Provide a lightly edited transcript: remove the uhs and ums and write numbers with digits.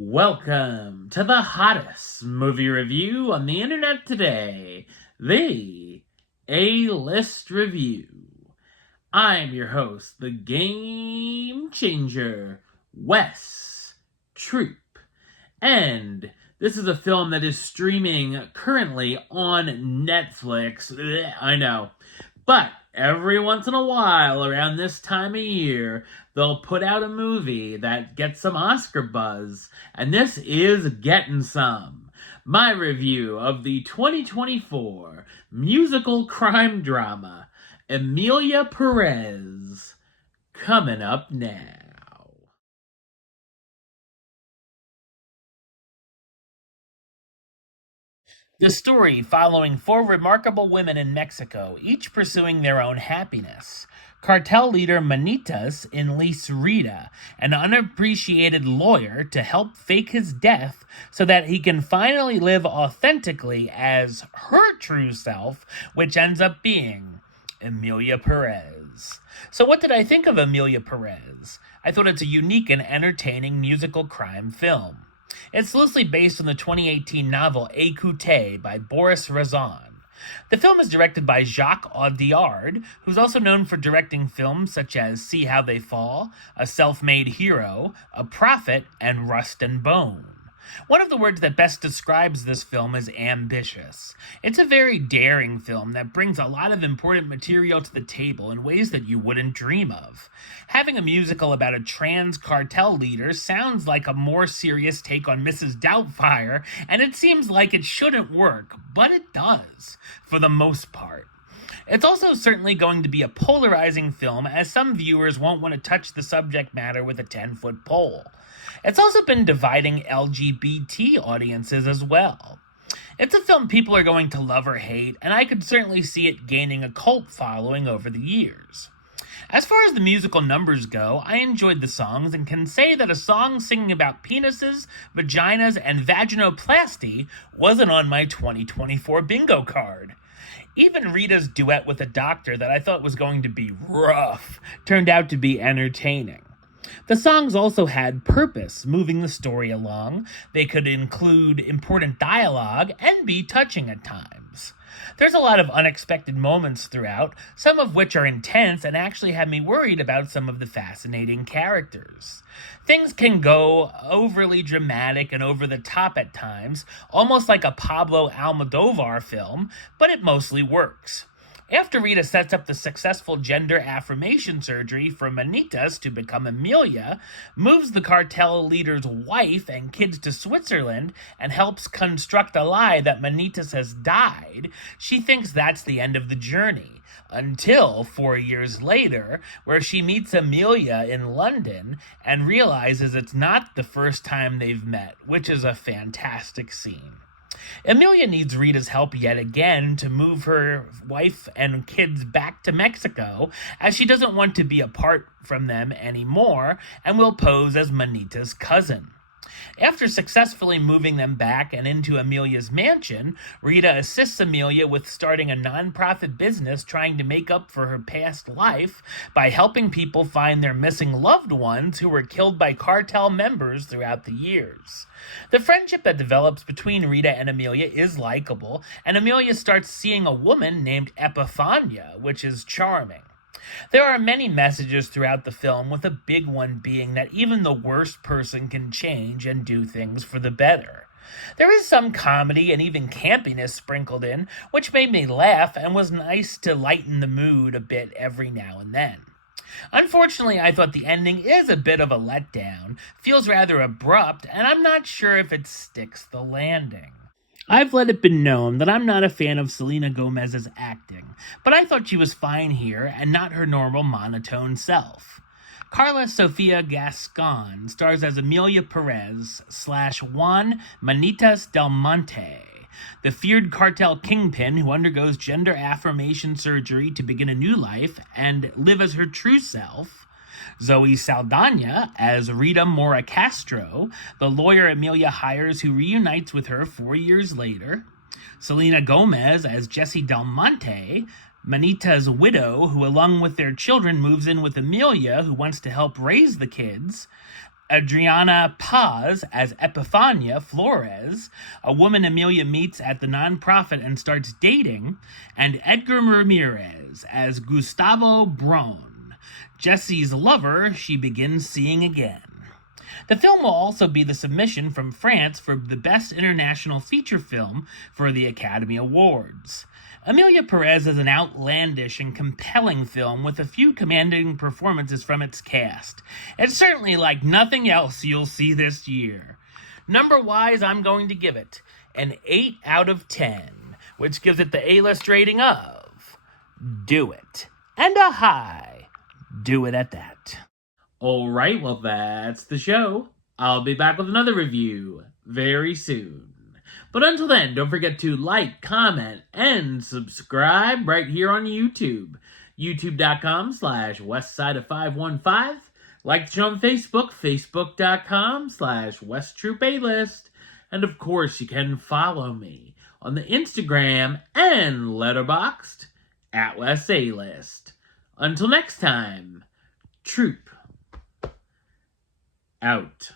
Welcome to the hottest movie review on the internet today, the A-List Review. I'm your host, the Game Changer, Wes Troop, and this is a film that is streaming currently on Netflix. I know. But every once in a while, around this time of year, they'll put out a movie that gets some Oscar buzz, and this is getting some. My review of the 2024 musical crime drama, Emilia Perez, coming up now. The story following four remarkable women in Mexico, each pursuing their own happiness. Cartel leader Manitas enlists Rita, an unappreciated lawyer, to help fake his death so that he can finally live authentically as her true self, which ends up being Emilia Perez. So, what did I think of Emilia Perez? I thought it's a unique and entertaining musical crime film. It's loosely based on the 2018 novel Écoutez by Boris Razan. The film is directed by Jacques Audiard, who's also known for directing films such as See How They Fall, A Self-Made Hero, A Prophet, and Rust and Bone. One of the words that best describes this film is ambitious. It's a very daring film that brings a lot of important material to the table in ways that you wouldn't dream of. Having a musical about a trans cartel leader sounds like a more serious take on Mrs. Doubtfire, and it seems like it shouldn't work, but it does, for the most part. It's also certainly going to be a polarizing film, as some viewers won't want to touch the subject matter with a 10-foot pole. It's also been dividing LGBT audiences as well. It's a film people are going to love or hate, and I could certainly see it gaining a cult following over the years. As far as the musical numbers go, I enjoyed the songs and can say that a song singing about penises, vaginas, and vaginoplasty wasn't on my 2024 bingo card. Even Rita's duet with a doctor that I thought was going to be rough turned out to be entertaining. The songs also had purpose, moving the story along. They could include important dialogue and be touching at times. There's a lot of unexpected moments throughout, some of which are intense and actually have me worried about some of the fascinating characters. Things can go overly dramatic and over the top at times, almost like a Pablo Almodovar film, but it mostly works. After Rita sets up the successful gender affirmation surgery for Manitas to become Emilia, moves the cartel leader's wife and kids to Switzerland, and helps construct a lie that Manitas has died, she thinks that's the end of the journey. Until 4 years later, where she meets Emilia in London and realizes it's not the first time they've met, which is a fantastic scene. Emilia needs Rita's help yet again to move her wife and kids back to Mexico, as she doesn't want to be apart from them anymore and will pose as Manita's cousin. After successfully moving them back and into Emilia's mansion, Rita assists Emilia with starting a nonprofit business trying to make up for her past life by helping people find their missing loved ones who were killed by cartel members throughout the years. The friendship that develops between Rita and Emilia is likable, and Emilia starts seeing a woman named Epiphania, which is charming. There are many messages throughout the film, with a big one being that even the worst person can change and do things for the better. There is some comedy and even campiness sprinkled in, which made me laugh and was nice to lighten the mood a bit every now and then. Unfortunately, I thought the ending is a bit of a letdown, feels rather abrupt, and I'm not sure if it sticks the landing. I've let it be known that I'm not a fan of Selena Gomez's acting, but I thought she was fine here and not her normal monotone self. Carla Sofia Gascon stars as Emilia Perez / Juan Manitas del Monte, the feared cartel kingpin who undergoes gender affirmation surgery to begin a new life and live as her true self. Zoe Saldana as Rita Mora Castro, the lawyer Emilia hires who reunites with her 4 years later. Selena Gomez as Jessie Del Monte, Manita's widow, who along with their children moves in with Emilia, who wants to help raise the kids. Adriana Paz as Epifania Flores, a woman Emilia meets at the nonprofit and starts dating, and Edgar Ramirez as Gustavo Bron, Jesse's lover she begins seeing again. The film will also be the submission from France for the Best International Feature Film for the Academy Awards. Emilia Perez is an outlandish and compelling film with a few commanding performances from its cast. It's certainly like nothing else you'll see this year. Number-wise, I'm going to give it an 8 out of 10, which gives it the A-list rating of Do It, and a high Do It at that. Alright, well that's the show. I'll be back with another review very soon. But until then, don't forget to like, comment, and subscribe right here on YouTube. YouTube.com/WestsideOf515. Like the show on Facebook, Facebook.com/WestTroopAlist. And of course, you can follow me on the Instagram and Letterboxd @WestAlist. Until next time, Troop out.